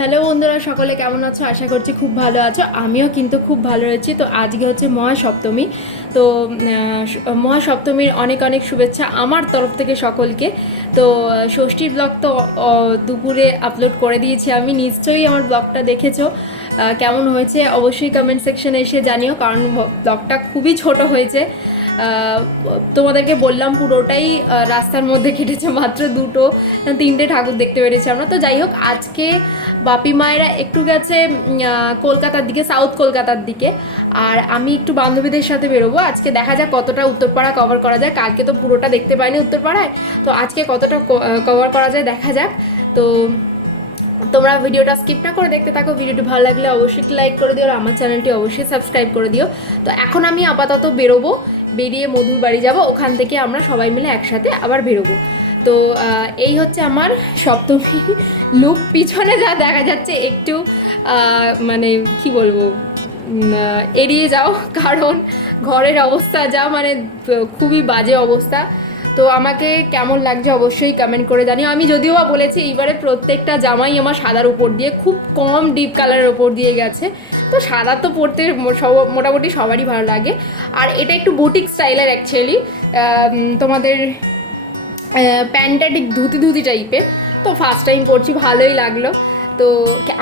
Hello বন্ধুরা, সকলে কেমন আছো? আশা করছি খুব ভালো আছো। আমিও কিন্তু খুব ভালো রয়েছি। তো আজকে হচ্ছে মহাসপ্তমী। তো মহাসপ্তমীর অনেক অনেক শুভেচ্ছা আমার তরফ থেকে সকলকে। তো ষষ্ঠীর ব্লগ তো দুপুরে আপলোড করে দিয়েছি আমি। নিশ্চয়ই আমার ব্লগটা দেখেছো। কেমন হয়েছে অবশ্যই কমেন্ট সেকশনে এসে জানিও, কারণ ব্লগটা খুবই ছোট হয়েছে। তোমাদেরকে বললাম পুরোটাই রাস্তার মধ্যে কেটেছে, মাত্র 2-3টে ঠাকুর দেখতে পেরেছি আমরা। তো যাই হোক, আজকে বাপি মায়েরা একটু গেছে কলকাতার দিকে, সাউথ কলকাতার দিকে, আর আমি একটু বান্ধবীদের সাথে বেরোবো। আজকে দেখা যাক কতটা উত্তরপাড়া কভার করা যায়। কালকে তো পুরোটা দেখতে পাইনি উত্তরপাড়ায়, তো আজকে কতটা কভার করা যায় দেখা যাক। তো তোমরা ভিডিওটা স্কিপ না করে দেখতে থাকো। ভিডিওটি ভালো লাগলে অবশ্যই লাইক করে দিও, আর আমার চ্যানেলটি অবশ্যই সাবস্ক্রাইব করে দিও। তো এখন আমি আপাতত বেরোবো, বেরিয়ে মধুর বাড়ি যাব, ওখান থেকে আমরা সবাই মিলে একসাথে আবার বেরোবো। তো এই হচ্ছে আমার সপ্তমী লুক। পিছনে যা দেখা যাচ্ছে একটু মানে কি বলবো, এড়িয়ে যাও, কারণ ঘরের অবস্থা যা, মানে খুবই বাজে অবস্থা। তো আমাকে কেমন লাগছে অবশ্যই কমেন্ট করে জানিও। আমি যদিও বা বলেছি এইবারে প্রত্যেকটা জামাই আমার সাদার উপর দিয়ে, খুব কম ডিপ কালারের ওপর দিয়ে গেছে। তো সাদা তো পরতে মোটামুটি সবারই ভালো লাগে। আর এটা একটু বুটিক স্টাইলের অ্যাকচুয়ালি, তোমাদের প্যান্টটা ঠিক ধুতি ধুতি টাইপের। তো ফার্স্ট টাইম পরছি, ভালোই লাগলো। তো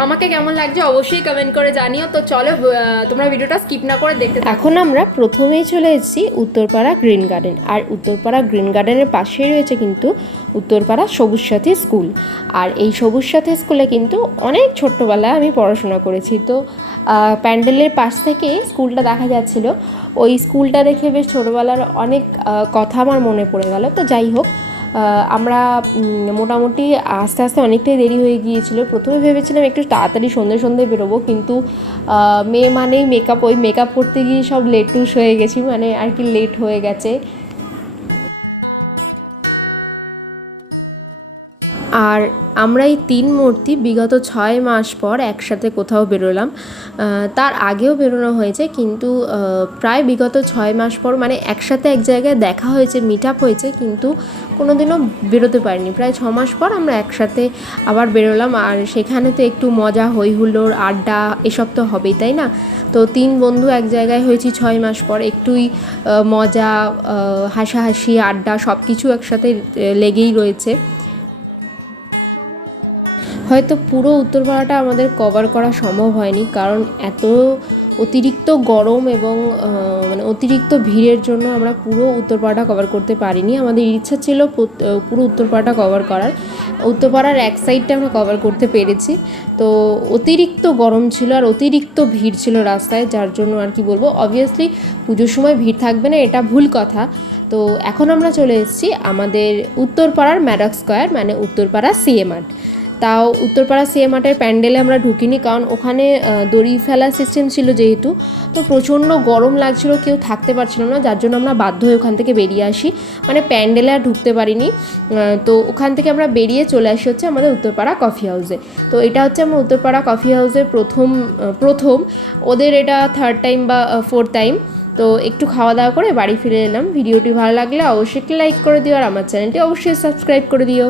আমাকে কেমন লাগছে অবশ্যই কমেন্ট করে জানিও। তো চলো তোমরা ভিডিওটা স্কিপ না করে দেখতে থাকো। এখন আমরা প্রথমেই চলে এসেছি উত্তরপাড়া গ্রিন গার্ডেন। আর উত্তরপাড়া গ্রিন গার্ডেনের পাশেই রয়েছে কিন্তু উত্তরপাড়া সবুজ সাথী স্কুল। আর এই সবুজ সাথী স্কুলে কিন্তু অনেক ছোট্টবেলায় আমি পড়াশোনা করেছি। তো প্যান্ডেলের পাশ থেকে স্কুলটা দেখা যাচ্ছিল। ওই স্কুলটা দেখে বেশ ছোটোবেলার অনেক কথা আমার মনে পড়ে গেল। তো যাই হোক, আমরা মোটামুটি আস্তে আস্তে অনেকটাই দেরি হয়ে গিয়েছিল। প্রথমে ভেবেছিলাম একটু তাড়াতাড়ি সন্ধে বেরোবো, কিন্তু মেয়ে মানেই মেকআপ, ওই মেকআপ করতে গিয়ে সব লেটুস হয়ে গেছি, মানে আর কি লেট হয়ে গেছে। আর আমরা এই 3 মূর্তি বিগত 6 মাস পর একসাথে কোথাও বেরোলাম। তার আগেও বেরোনো হয়েছে, কিন্তু প্রায় বিগত 6 মাস পর মানে একসাথে এক জায়গায় দেখা হয়েছে, মিট আপ হয়েছে, কিন্তু কোনো দিনও বেরোতে পারিনি। প্রায় 6 মাস পর আমরা একসাথে আবার বেরোলাম। আর সেখানে তো একটু মজা, হই হুল্লোড়, আড্ডা এসব তো হবেই, তাই না? তো 3 বন্ধু এক জায়গায় হয়েছি 6 মাস পর, একটুই মজা, হাসাহাসি, আড্ডা সব কিছু একসাথে লেগেই রয়েছে। হয়তো পুরো উত্তরপাড়াটা আমাদের কভার করা সম্ভব হয়নি, কারণ এত অতিরিক্ত গরম এবং মানে অতিরিক্ত ভিড়ের জন্য আমরা পুরো উত্তরপাড়াটা কভার করতে পারিনি। আমাদের ইচ্ছা ছিল পুরো উত্তরপাড়াটা কভার করার। উত্তরপাড়ার এক সাইডটা আমরা কভার করতে পেরেছি। তো অতিরিক্ত গরম ছিল আর অতিরিক্ত ভিড় ছিল রাস্তায়, যার জন্য আর কি বলবো, অবভিয়াসলি পুজোর সময় ভিড় থাকবে না, এটা ভুল কথা। তো এখন আমরা চলে এসেছি আমাদের উত্তরপাড়ার ম্যাডক স্কোয়ার, মানে উত্তরপাড়া সিএ মার্ট। তাও উত্তরপাড়া সিএ মার্টের প্যান্ডেলে আমরা ঢুকিনি, কারণ ওখানে দড়ি ফেলার সিস্টেম ছিল যেহেতু, তো প্রচণ্ড গরম লাগছিল, কেউ থাকতে পারছিল না, যার জন্য আমরা বাধ্য হয়ে ওখান থেকে বেরিয়ে আসি, মানে প্যান্ডেলে আর ঢুকতে পারিনি। তো ওখান থেকে আমরা বেরিয়ে চলে আসি হচ্ছে আমাদের উত্তরপাড়া কফি হাউসে। তো এটা হচ্ছে আমার উত্তরপাড়া কফি হাউসের প্রথম ওদের এটা 3rd টাইম বা 4th টাইম। তো একটু খাওয়া দাওয়া করে বাড়ি ফিরে এলাম। ভিডিওটি ভালো লাগলে অবশ্যই লাইক করে দিও, আর আমার চ্যানেলটি অবশ্যই সাবস্ক্রাইব করে দিও।